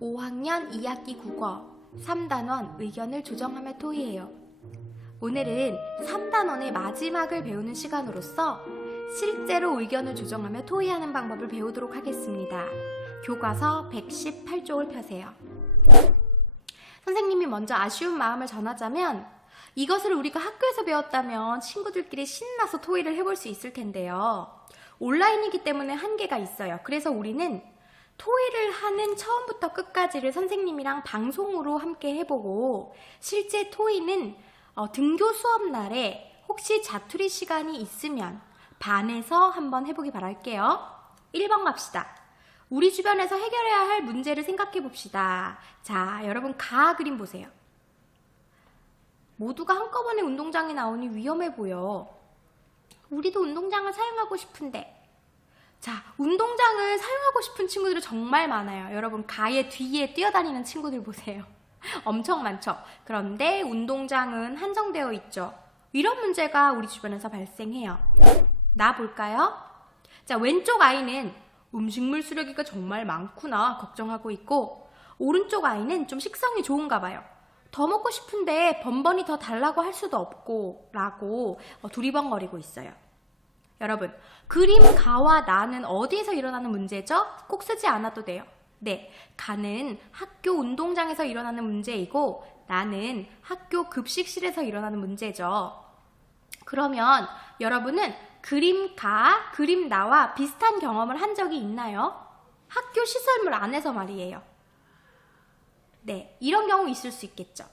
5학년 2학기 국어 3단원 의견을 조정하며 토의해요. 오늘은 3단원의 마지막을 배우는 시간으로서 실제로 의견을 조정하며 토의하는 방법을 배우도록 하겠습니다. 교과서 118쪽을 펴세요. 선생님이 먼저 아쉬운 마음을 전하자면 이것을 우리가 학교에서 배웠다면 친구들끼리 신나서 토의를 해볼 수 있을 텐데요. 온라인이기 때문에 한계가 있어요. 그래서 우리는 토의를 하는 처음부터 끝까지를 선생님이랑 방송으로 함께 해보고 실제 토의는 어, 등교 수업 날에 혹시 자투리 시간이 있으면 반에서 한번 해보기 바랄게요. 1번 갑시다. 우리 주변에서 해결해야 할 문제를 생각해 봅시다. 자, 여러분 가 그림 보세요. 모두가 한꺼번에 운동장에 나오니 위험해 보여. 우리도 운동장을 사용하고 싶은데. 자, 운동장을 사용하고 싶은 친구들이 정말 많아요. 여러분, 가의 뒤에 뛰어다니는 친구들 보세요. 엄청 많죠? 그런데 운동장은 한정되어 있죠. 이런 문제가 우리 주변에서 발생해요. 나 볼까요? 자, 왼쪽 아이는 음식물 쓰레기가 정말 많구나 걱정하고 있고, 오른쪽 아이는 좀 식성이 좋은가 봐요. 더 먹고 싶은데 번번이 더 달라고 할 수도 없고, 라고 어, 두리번거리고 있어요. 여러분, 그림 가와 나는 어디에서 일어나는 문제죠? 꼭 쓰지 않아도 돼요. 네, 가는 학교 운동장에서 일어나는 문제이고 나는 학교 급식실에서 일어나는 문제죠. 그러면 여러분은 그림 가, 그림 나와 비슷한 경험을 한 적이 있나요? 학교 시설물 안에서 말이에요. 네, 이런 경우 있을 수 있겠죠.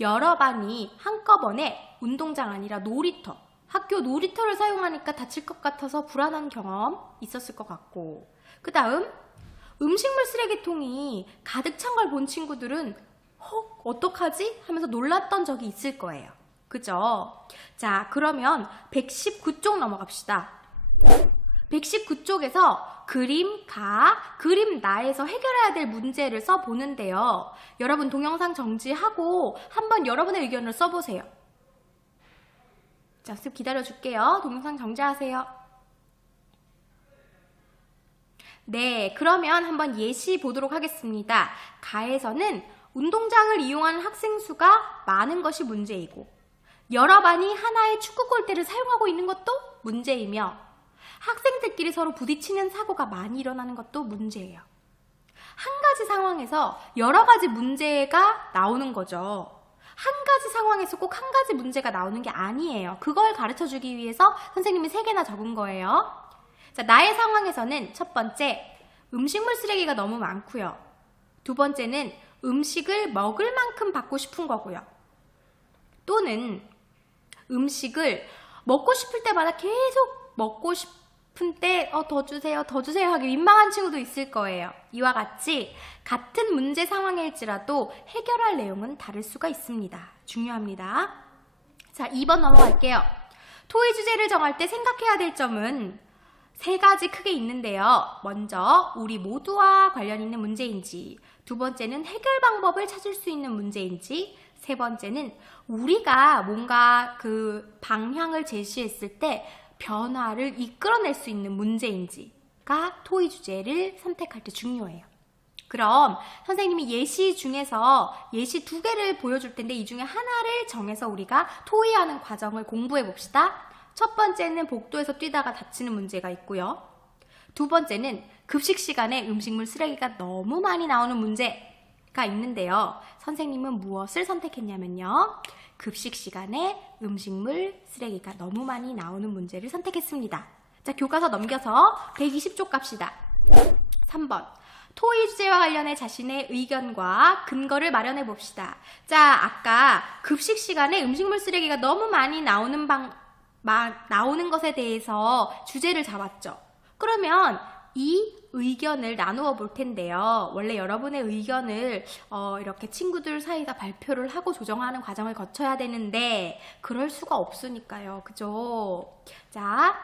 여러 반이 한꺼번에 운동장 아니라 놀이터, 학교 놀이터를 사용하니까 다칠 것 같아서 불안한 경험 있었을 것 같고. 그 다음, 음식물 쓰레기통이 가득 찬 걸 본 친구들은 헉, 어떡하지? 하면서 놀랐던 적이 있을 거예요. 그죠? 자, 그러면 119쪽 넘어갑시다. 119쪽에서 그림 가, 그림 나에서 해결해야 될 문제를 써보는데요. 여러분 동영상 정지하고 한번 여러분의 의견을 써보세요. 자, 습 기다려줄게요. 동영상 정지하세요. 네, 그러면 한번 예시 보도록 하겠습니다. 가에서는 운동장을 이용하는 학생 수가 많은 것이 문제이고, 여러 반이 하나의 축구 골대를 사용하고 있는 것도 문제이며, 학생들끼리 서로 부딪히는 사고가 많이 일어나는 것도 문제예요. 한 가지 상황에서 여러 가지 문제가 나오는 거죠. 한 가지 상황에서 꼭 한 가지 문제가 나오는 게 아니에요. 그걸 가르쳐 주기 위해서 선생님이 세 개나 적은 거예요. 자, 나의 상황에서는 첫 번째, 음식물 쓰레기가 너무 많고요. 두 번째는 음식을 먹을 만큼 받고 싶은 거고요. 또는 음식을 먹고 싶을 때마다 계속 먹고 싶 은 때, 어, 더 주세요, 더 주세요 하기 민망한 친구도 있을 거예요. 이와 같이 같은 문제 상황일지라도 해결할 내용은 다를 수가 있습니다. 중요합니다. 자, 2번 넘어갈게요. 토의 주제를 정할 때 생각해야 될 점은 세 가지 크게 있는데요. 먼저, 우리 모두와 관련 있는 문제인지, 두 번째는 해결 방법을 찾을 수 있는 문제인지, 세 번째는 우리가 뭔가 그 방향을 제시했을 때 변화를 이끌어낼 수 있는 문제인지가 토의 주제를 선택할 때 중요해요. 그럼 선생님이 예시 중에서 예시 두 개를 보여줄 텐데 이 중에 하나를 정해서 우리가 토의하는 과정을 공부해 봅시다. 첫 번째는 복도에서 뛰다가 다치는 문제가 있고요. 두 번째는 급식 시간에 음식물 쓰레기가 너무 많이 나오는 문제가 있는데요. 선생님은 무엇을 선택했냐면요. 급식 시간에 음식물 쓰레기가 너무 많이 나오는 문제를 선택했습니다. 자, 교과서 넘겨서 120쪽 갑시다. 3번. 토의 주제와 관련해 자신의 의견과 근거를 마련해 봅시다. 자, 아까 급식 시간에 음식물 쓰레기가 너무 많이 나오는 방, 마, 나오는 것에 대해서 주제를 잡았죠. 그러면 이 의견을 나누어 볼 텐데요. 원래 여러분의 의견을 어, 이렇게 친구들 사이다 발표를 하고 조정하는 과정을 거쳐야 되는데 그럴 수가 없으니까요. 그죠? 자,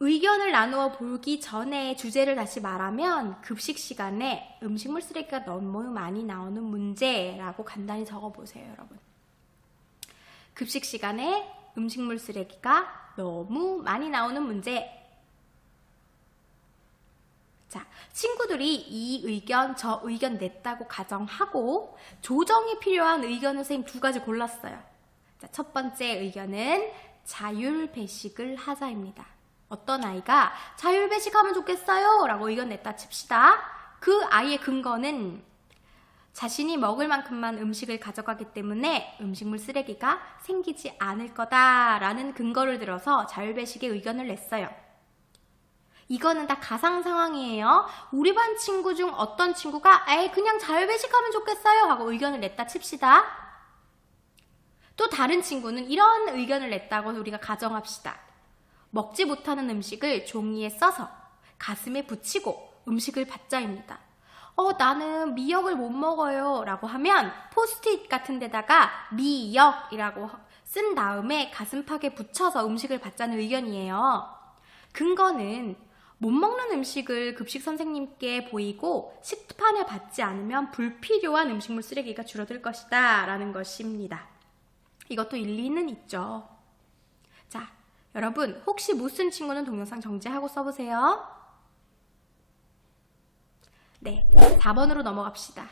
의견을 나누어 보기 전에 주제를 다시 말하면 급식 시간에 음식물 쓰레기가 너무 많이 나오는 문제라고 간단히 적어 보세요, 여러분. 급식 시간에 음식물 쓰레기가 너무 많이 나오는 문제. 자, 친구들이 이 의견, 저 의견 냈다고 가정하고 조정이 필요한 의견을 선생님 두 가지 골랐어요. 자, 첫 번째 의견은 자율 배식을 하자입니다. 어떤 아이가 자율 배식하면 좋겠어요? 라고 의견 냈다 칩시다. 그 아이의 근거는 자신이 먹을 만큼만 음식을 가져가기 때문에 음식물 쓰레기가 생기지 않을 거다라는 근거를 들어서 자율 배식의 의견을 냈어요. 이거는 다 가상 상황이에요. 우리 반 친구 중 어떤 친구가 에이 그냥 자율배식하면 좋겠어요 하고 의견을 냈다 칩시다. 또 다른 친구는 이런 의견을 냈다고 우리가 가정합시다. 먹지 못하는 음식을 종이에 써서 가슴에 붙이고 음식을 받자입니다. 어, 나는 미역을 못 먹어요. 라고 하면 포스트잇 같은 데다가 미역이라고 쓴 다음에 가슴팍에 붙여서 음식을 받자는 의견이에요. 근거는 못 먹는 음식을 급식 선생님께 보이고 식판에 받지 않으면 불필요한 음식물 쓰레기가 줄어들 것이다. 라는 것입니다. 이것도 일리는 있죠. 자, 여러분, 혹시 못 쓴 친구는 동영상 정지하고 써보세요. 네, 4번으로 넘어갑시다.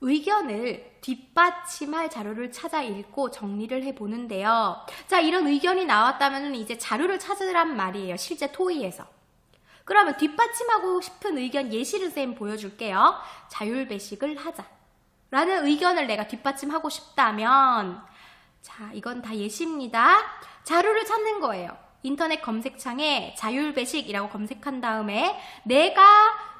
의견을 뒷받침할 자료를 찾아 읽고 정리를 해보는데요. 자, 이런 의견이 나왔다면 이제 자료를 찾으란 말이에요. 실제 토의에서. 그러면 뒷받침하고 싶은 의견 예시를 쌤 보여줄게요. 자율배식을 하자. 라는 의견을 내가 뒷받침하고 싶다면, 자, 이건 다 예시입니다. 자료를 찾는 거예요. 인터넷 검색창에 자율배식이라고 검색한 다음에 내가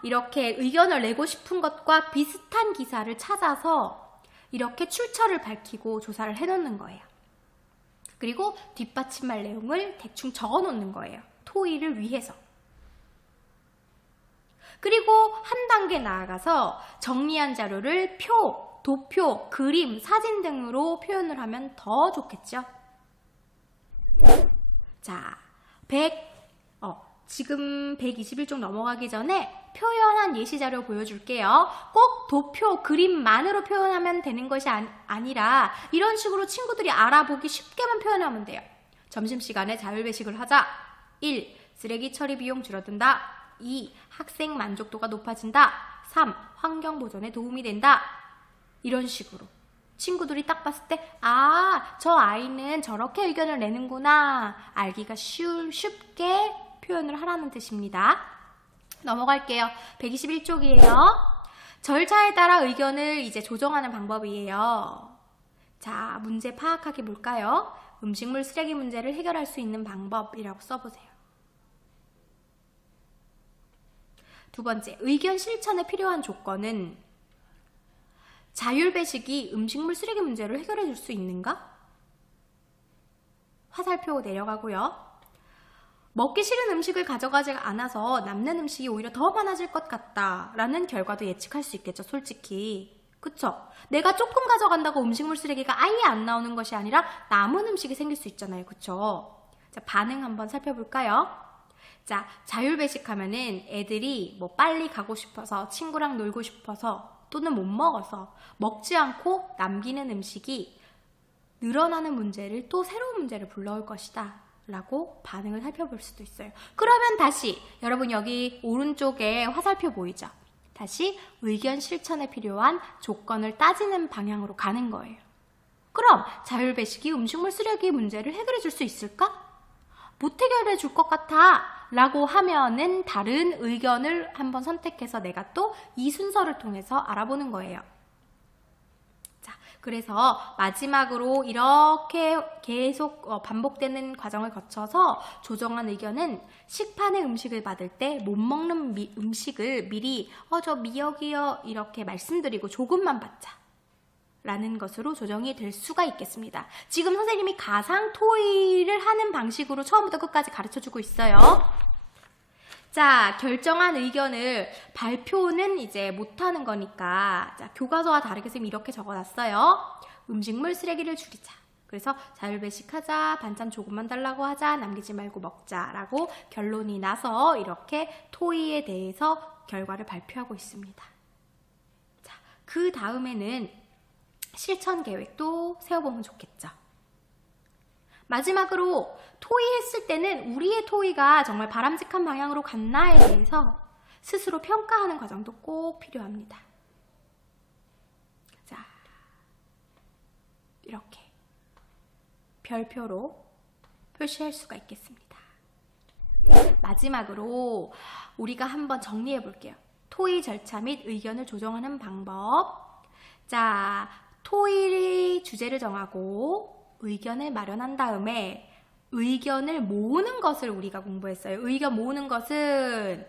이렇게 의견을 내고 싶은 것과 비슷한 기사를 찾아서 이렇게 출처를 밝히고 조사를 해놓는 거예요. 그리고 뒷받침할 내용을 대충 적어 놓는 거예요. 토의를 위해서. 그리고 한 단계 나아가서 정리한 자료를 표, 도표, 그림, 사진 등으로 표현을 하면 더 좋겠죠? 자, 100, 어, 지금 121쪽 넘어가기 전에 표현한 예시 자료 보여줄게요. 꼭 도표, 그림만으로 표현하면 되는 것이 아니, 라 이런 식으로 친구들이 알아보기 쉽게만 표현하면 돼요. 점심시간에 자율배식을 하자. 1. 쓰레기 처리 비용 줄어든다. 2. 학생 만족도가 높아진다. 3. 환경 보존에 도움이 된다. 이런 식으로. 친구들이 딱 봤을 때, 아, 저 아이는 저렇게 의견을 내는구나. 알기가 쉬울, 쉽게 표현을 하라는 뜻입니다. 넘어갈게요. 121쪽이에요. 절차에 따라 의견을 이제 조정하는 방법이에요. 자, 문제 파악하기 볼까요? 음식물 쓰레기 문제를 해결할 수 있는 방법이라고 써보세요. 두 번째, 의견 실천에 필요한 조건은 자율배식이 음식물 쓰레기 문제를 해결해 줄 수 있는가? 화살표 내려가고요. 먹기 싫은 음식을 가져가지 않아서 남는 음식이 오히려 더 많아질 것 같다라는 결과도 예측할 수 있겠죠, 솔직히. 그쵸? 내가 조금 가져간다고 음식물 쓰레기가 아예 안 나오는 것이 아니라 남은 음식이 생길 수 있잖아요, 그쵸? 자, 반응 한번 살펴볼까요? 자, 자율배식 하면은 애들이 뭐 빨리 가고 싶어서 친구랑 놀고 싶어서 또는 못 먹어서 먹지 않고 남기는 음식이 늘어나는 문제를 또 새로운 문제를 불러올 것이다. 라고 반응을 살펴볼 수도 있어요. 그러면 다시 여러분 여기 오른쪽에 화살표 보이죠? 다시 의견 실천에 필요한 조건을 따지는 방향으로 가는 거예요. 그럼 자율배식이 음식물 쓰레기 문제를 해결해 줄 수 있을까? 못 해결해 줄 것 같아 라고 하면은 다른 의견을 한번 선택해서 내가 또 이 순서를 통해서 알아보는 거예요. 자, 그래서 마지막으로 이렇게 계속 어, 반복되는 과정을 거쳐서 조정한 의견은 식판에 음식을 받을 때 못 먹는 미, 음식을 미리 어 저 미역이요 이렇게 말씀드리고 조금만 받자. 라는 것으로 조정이 될 수가 있겠습니다. 지금 선생님이 가상 토의를 하는 방식으로 처음부터 끝까지 가르쳐 주고 있어요. 자, 결정한 의견을 발표는 이제 못하는 거니까, 자, 교과서와 다르게 선생님 이렇게 적어놨어요. 음식물 쓰레기를 줄이자. 그래서 자율배식 하자, 반찬 조금만 달라고 하자, 남기지 말고 먹자라고 결론이 나서 이렇게 토의에 대해서 결과를 발표하고 있습니다. 자, 그 다음에는 실천 계획도 세워보면 좋겠죠. 마지막으로 토의했을 때는 우리의 토의가 정말 바람직한 방향으로 갔나에 대해서 스스로 평가하는 과정도 꼭 필요합니다. 자, 이렇게 별표로 표시할 수가 있겠습니다. 마지막으로 우리가 한번 정리해 볼게요. 토의 절차 및 의견을 조정하는 방법. 자, 토의 주제를 정하고 의견을 마련한 다음에 의견을 모으는 것을 우리가 공부했어요. 의견 모으는 것은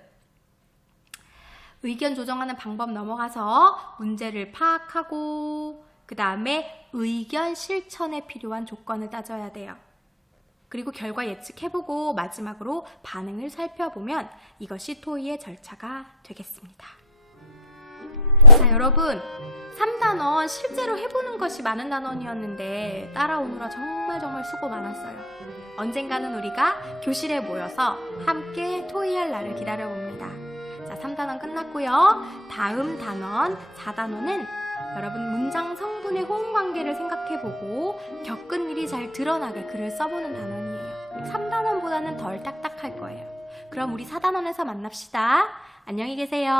의견 조정하는 방법 넘어가서 문제를 파악하고 그 다음에 의견 실천에 필요한 조건을 따져야 돼요. 그리고 결과 예측해보고 마지막으로 반응을 살펴보면 이것이 토의의 절차가 되겠습니다. 자, 여러분. 3단원 실제로 해보는 것이 많은 단원이었는데 따라오느라 정말 정말 수고 많았어요. 언젠가는 우리가 교실에 모여서 함께 토의할 날을 기다려봅니다. 자, 3단원 끝났고요. 다음 단원, 4단원은 여러분 문장 성분의 호응 관계를 생각해보고 겪은 일이 잘 드러나게 글을 써보는 단원이에요. 3단원보다는 덜 딱딱할 거예요. 그럼 우리 4단원에서 만납시다. 안녕히 계세요.